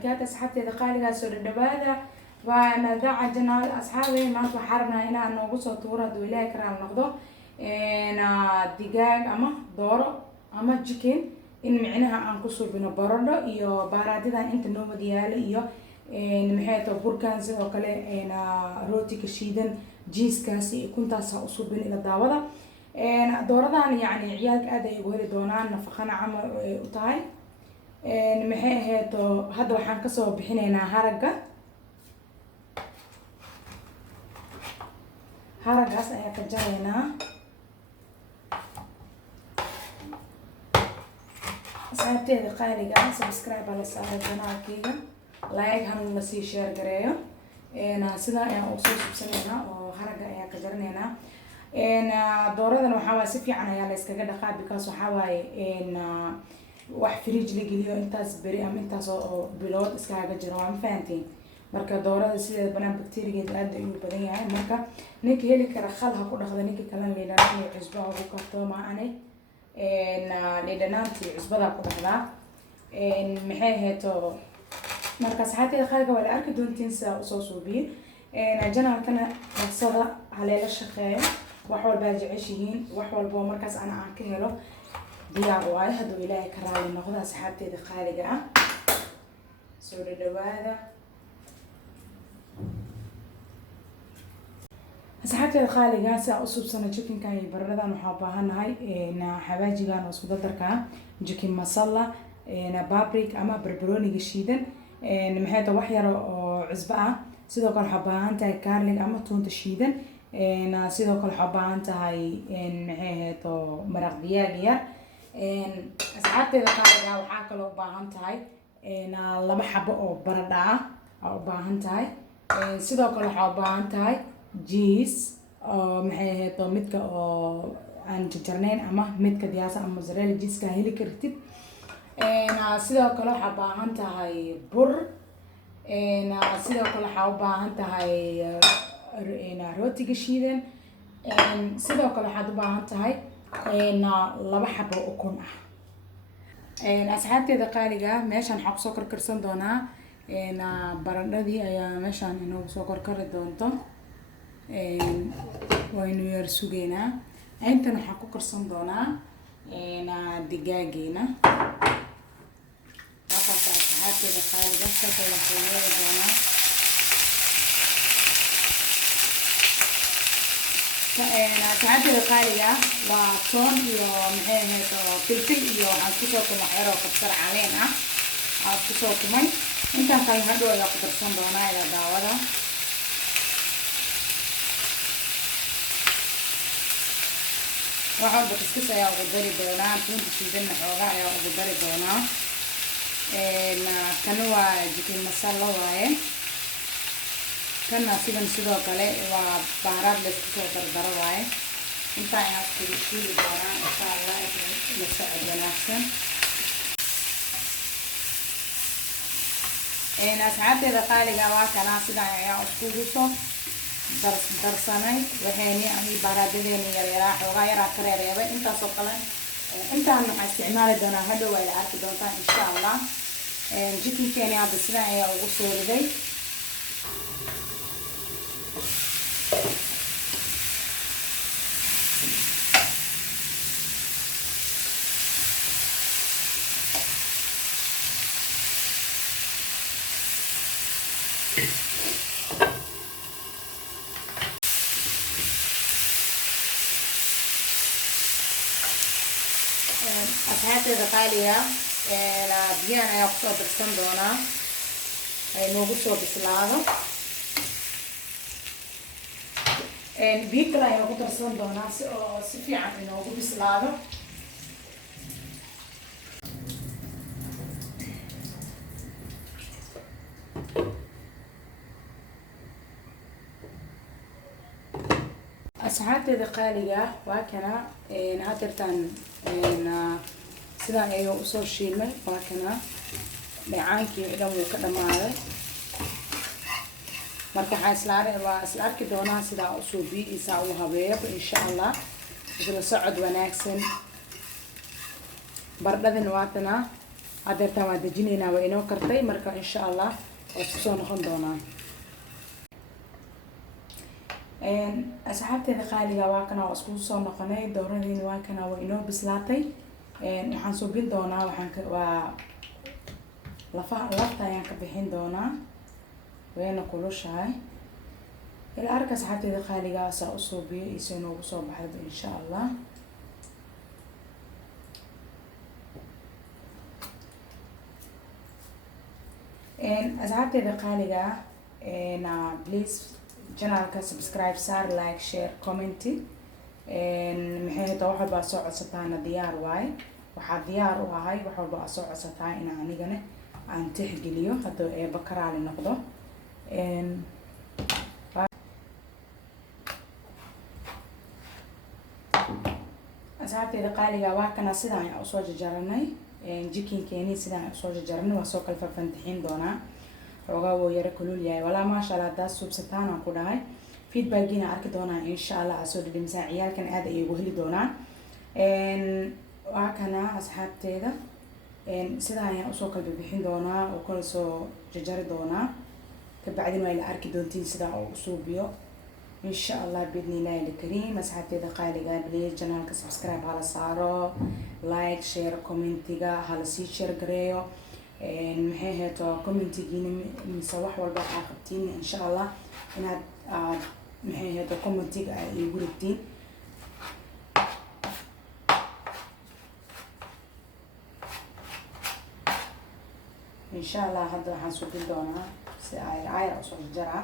وبركاته. أصحابتي دقالي سو دبادة وأنا داعي جنال أصحابي ما تحرنا هنا أنه قصة طورة دويلة كرام نقضه أنا دجاج أما دورة أما chicken إن معناها أنقصه بين برادة إيو بارادة أنت نوم ديالي إيو إن محيط بركانز وكله أنا روتي كشيدن جيس كاسي كنت أصوب بين إلى داوضة إن دورة يعني عيال كأده يقولي دونان نفخنا عم وطاي إن محيط هذا وحن كسو بحنينا هرقاس أيا كجاينا أصحابتي قايلة سبسكرايب على القناة كيغا لايك هنو نسي شير قريو أنا سيدا أيا أوصوص بسنينا وهرقا أيا كجرنينا أنا دوردنا وحاوي سفي عنا يا ليسكا قد قاد بكاس وحاوي أنا wax fridge la geliyo intaas bari ama intaas oo bilood iskaga jiro waan fahantiin marka doorada sideed banaan bacteria aad ay u badan yahay marka ninka heli kara khal ha ku dhaqdo ninka kale leedahay cusbada ugu karto ma aanay leedanaanti cusbada ku dhaqdaa maxay heeto marka saxaatida khalga wala arki doontiin saa u soo suubiyo janaalkana qasada haleela shaqeeyo wax walba jeceshihiin wax walba markaas aan ka helo diyaar waay haduu ilaahay ka raali noqdo asxaabteeda qaaliga ah soo dhawaada asxaabteeda qaaliga saa u subsana chickenka iyo baradan waxa baahanahay xawaajigan oo isku darka chicken masala paprika ama barbarooniga shiidan maxay tahay wax yar oo cusbo ah sidoo kale waxa baahan tahay garlic ama toonta shiidan sidoo kale waxa baahan tahay maxay tahay maraq digaag yar asxaabteeda qaaliga waxaa kaloo u baahan tahay laba xabo oo baradha ah u baahan tahay sidoo kale waxaa u baahan tahay cheese oo maxay ahayd midka oo aan jarjarnayn ama midka diyaasa ama mozzarella cheese ka heli kartid sidoo kale waxaa u baahan tahay bur sidoo kale waxaa u baahan tahay rootiga shiidan sidoo kale waxaad u baahan tahay laba xabo ukun ah asxaabteeda qaaliga meeshan waxa ku soo karkarsan doonaa baradhadii ayaa meeshan inoo soo karkari doonto waynu yar sugeynaa intan waxa ku karsan doonaa digaageena markaas asxaabteeda qaaliga soo la xiriir doonaa asxaabteeda qaaliga waa toon iyo maxay ahayd filfil iyo waxaan ku soo tumay xero kabsar caleen ah aan ku soo tumay intaan kale hadhow ayaa ku darsan doonaa ila daawada waxaan bakiskis ayaa ugu dari doonaa toonta shiidan xoogaa ayaa ugu dari doonaa kana waa chicken masala waaye kana sidoo kale waa baarad la isku soo dardaro waaye inta ayaa ku shiili doonaa insha Allah la socod wanaagsan asxaabteeda qaaliga waa kana sida ayaa isku soo darsanay waxayni ani baaradeeni yaraa xoogaa yaraa ka reebay intaas oo kale intaan waxaan isticmaali doonaa hadhow ay arki doontaan insha Allah chicken keeni aad sida ayaa ugu soo riday asxaabteeda qaaliga biyaan ayaa kusoo darsan doonaa ay noogu soo bislaado biyo kale ayaa ku darsan doonaa si fiican inoogu bislaado asxaabteeda qaaliga waa kana hadeertaan sida ayuu u soo shiilmay waa kana dhacaankii dhan wuu ka dhamaaday marka waxaa isla arki doonaa sidaa u soo biyiisa u habeeyo insha Allah isla socod wanaagsan bardhadan waatana hadeertaan waa dejinaynaa waa inoo kartay marka insha allah waa isku soo noqon doonaa. asxaabteeda qaaliga waa kana waa isku soo noqonay dooradeena waa kana waa inoo bislaatay. waxaan subin doonaa waa lafta ayaan ka bixin doonaa wayna kulushahay ila arka asxaabteeda qaaliga saa u suubiyo isoo noogu soo baxdo insha allah. asxaabteeda qaaliga please channelka subscribe saar like share comment maxay hada wax walba soo codsataana diyaar waay waxaa diyaar u ahay wax walba soo codsataa in anigana aan tixgeliyo hadda bakaraali noqdo. asxaabteeda qaaliga waa kana sidaan ayaan usoo jarjaranay jikinkeeni sidaan ayaan usoo jarjaranay waa soo kala fafantixin doonaa xoogaa wuu yara kulul yahay walaa maasha allah haddaad suubsataan aan ku dhahay feedbackiina arki doonaa insha allah aad soo dhadhamisaan ciyaalkan aad ayay ugu heli doonaan. waa kana asxaabteeda sidaan ayaan usoo kala bixin doonaa oo kala soo jarjari doonaa kabacdin waa ila arki doontiin sidaa oo usuubiyo insha allah biidnillahi alkariim. asxaabteeda qaaliga please channelka subscribe hala saaro like share commentiga hala sii share gareeyo maxay heeto commentigiina mise wax walba aa qabtiin insha allah inaad maxay heeto commentiga ay igu rigtiin. insha allah hadda waxaan subin doonaa si ayar usoo jarjara.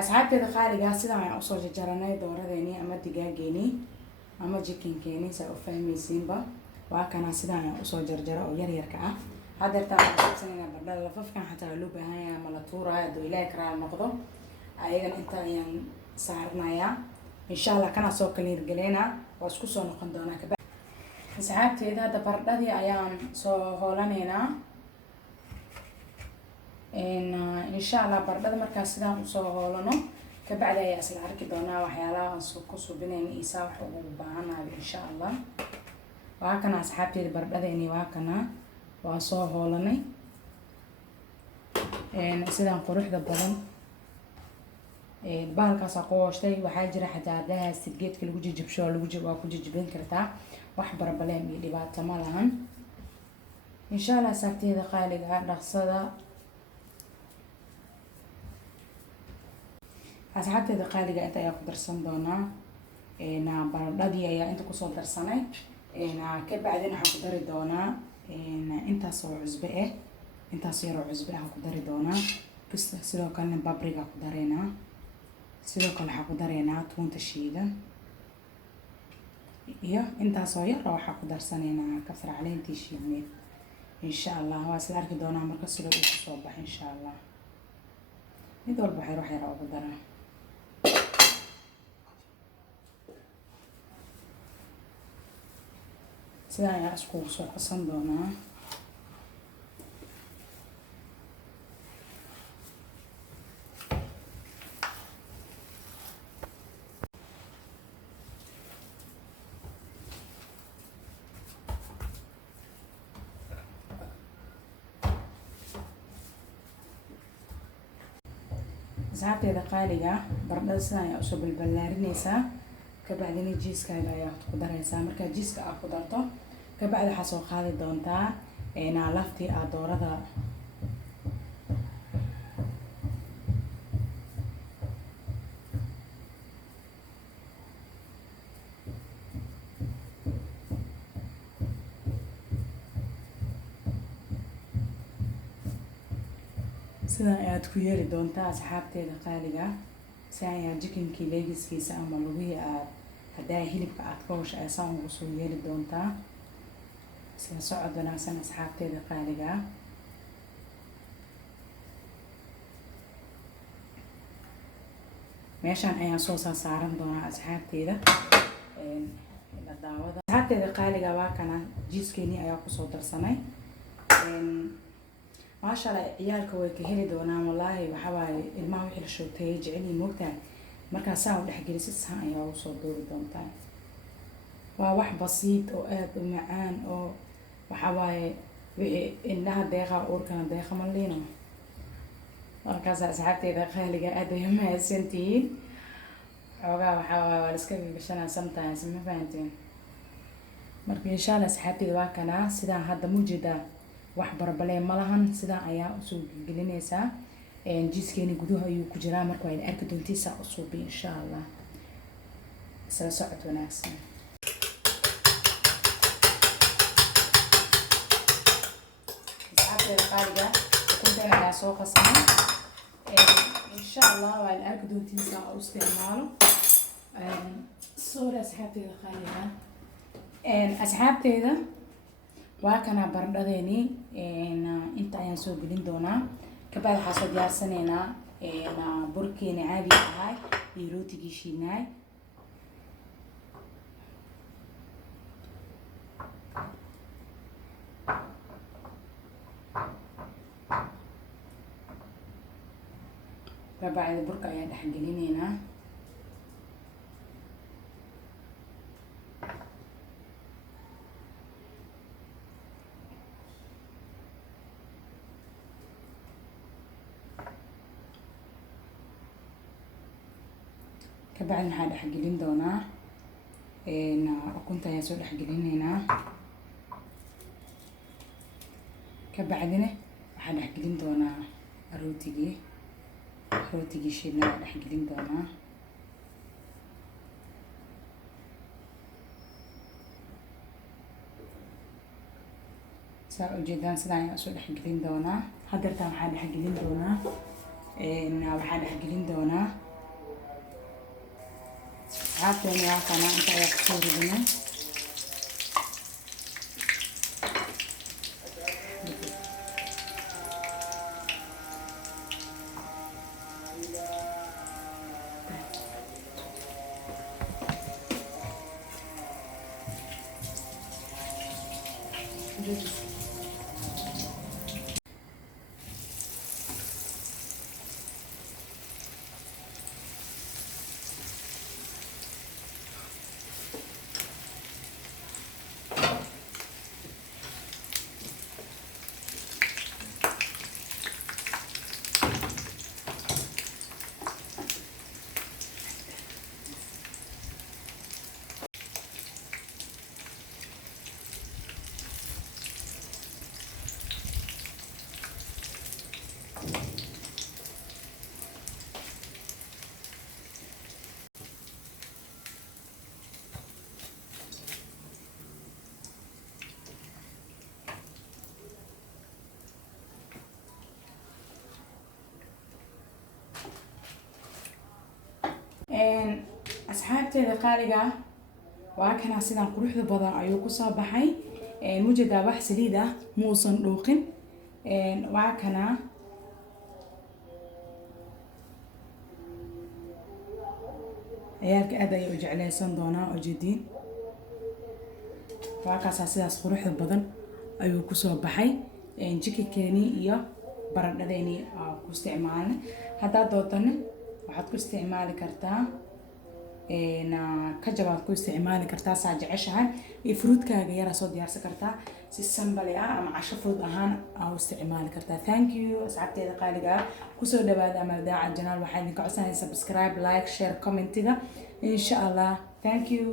asxaabteeda qaaliga sidaan ayaan usoo jarjaranay dooradeeni ama digaageeni ama jikinkeeni saa u fahmaysiinba waa kana sidaan ayaan usoo jarjara oo yaryarka ah. hadeertaan waxaan suubsanaynaa bardhada lafafkan xataa loo baahan yahay ama la tuuraayo hadduu ilaahi karaal noqdo ayagana inta ayaan saarnayaa insha allah kana soo kala hirgaleynaa waa isku soo noqon doonaa kabacdi. asxaabteeda hadda bardhadii ayaan soo hoolanaynaa insha allah bardhada markaas sidaan usoo hoolano kabacdi ayaa isla arki doonaa waxyaalaha aan ku subinayna isaa wax ugu baahanayo insha allah. waa kana asxaabteeda bardhadeeni waa kana waa soo hoolanay sidaan quruxda badan bahalkaas ku hooshtay waxaa jira xataa hadahaas geedka lagu jijibsho waa ku jijibin kartaa wax barbaleem iyo dhibaato ma lahan insha allah. asxaabteeda qaaliga dhaqsada asxaabteeda qaaliga inta ayaa ku darsan doonaa baradhadii ayaa inta kusoo darsanay kabacdin waxaan ku dari doonaa intaas oo cusbe ah intaas yaroo cusbe ah ku dari doonaa sidoo kalena babriga ku dareynaa sidoo kale waxaa ku dareynaa tuunta shiidan iyo intaasoo yar waxaa ku darsanaynaa kabsar caleentii shiidneed insha allah. waa isla arki doonaa marka sida uu kusoo baxo insha allah. mid walba waxay wax yar ugu daraa. sidaan ayaa iskugu soo qasan doonaa. asxaabteeda qaaliga bardhada sidaan ayaa usoo balbalaarinaysaa kabacdina jiiskaaga ayaa ku daraysaa. markaa jiiska aad ku darto kabacdi waxaa soo qaadi doontaa laftii aad doorada sidaan ayaad ku yeeli doontaa asxaabteeda qaaliga. sidaan ayaa jikinkii leegiskiisa ama lugihii aad haddaa hilibka aad ka hosha ayasaan ugu soo yeeli doontaa. sida socod wanaagsan asxaabteeda qaaliga. meeshaan ayaan soo saaran doonaa asxaabteeda la daawada. asxaabteeda qaaliga waa kana jiiskeeni ayaa kusoo darsanay ما شاء الله عيالك ويكهلي دونا والله وحواي الماء وحي الشوتي جعلني موقتها markaa saa u dhexgelisa saan ayaa ugu soo duuri doontaa waa wax basiid oo aad u macaan oo waxa waaye wixii indhaha deeqa uurkana deeqa ma liino markaas asxaabteyda qaaliga aad ay mahadsantihiin xoogaa waxaa waaye waa la iska gashanaa sometimes ma fahanteen marka insha allah asxaabteyda waa kanaa sidaan hadda mujeedaa wax barbalee ma lahan sidaan ayaa usoo gelinaysaa jiiskeeni gudaha ayuu ku jiraa marka waa arki doontiisa usuubi insha allah isla socod wanaagsan asxaabteyda qaaliga ukunteena ayaa soo qasanay insha allah waa arki doontiisa u isticmaalo sorry asxaabteyda qaaliga asxaabteyda waa kana baradhadeeni inta ayaan soo gelin doonaa kabacdi waxaa soo diyaarsanaynaa burkeena caadiga ahay iyo rootigii shiidnaay kabacdi burka ayaan dhex gelinaynaa kabacdi waxaan dhex gelin doonaa ukunta ayaan soo dhex gelinaynaa kabacdina waxaan dhex gelin doonaa rootigii shiidna waan dhex gelin doonaa saa ujeedaan sidaan ayaan soo dhex gelin doonaa hadeertaan waxaan dhex gelin doonaa asxaabteena waa kana inta ayaa kusoo ridina asxaabteeda qaaliga waa kana sidaan quruxda badan ayuu ku soo baxay mujeedaa wax saliid ah muusan dhuuqin waa kana ciyaalka aad ayay u jeclaysan doonaa oo jediin waa kaasaa sidaas quruxda badan ayuu ku soo baxay jikikeeni iyo baradhadeeni ku isticmaalnay haddaad dootana waxaad ku isticmaali kartaa kajab aad ku isticmaali kartaa saa jeceshahay iyo fruitkaaga yaraa soo diyaarsan kartaa si sambali ah ama casho fudud ahaan aa u isticmaali kartaa thank you asxaabteeda qaaliga ah kusoo dhawaada amal daaca janaal waxaa idinka codsanaya subscribe like share commentiga insha allah thank you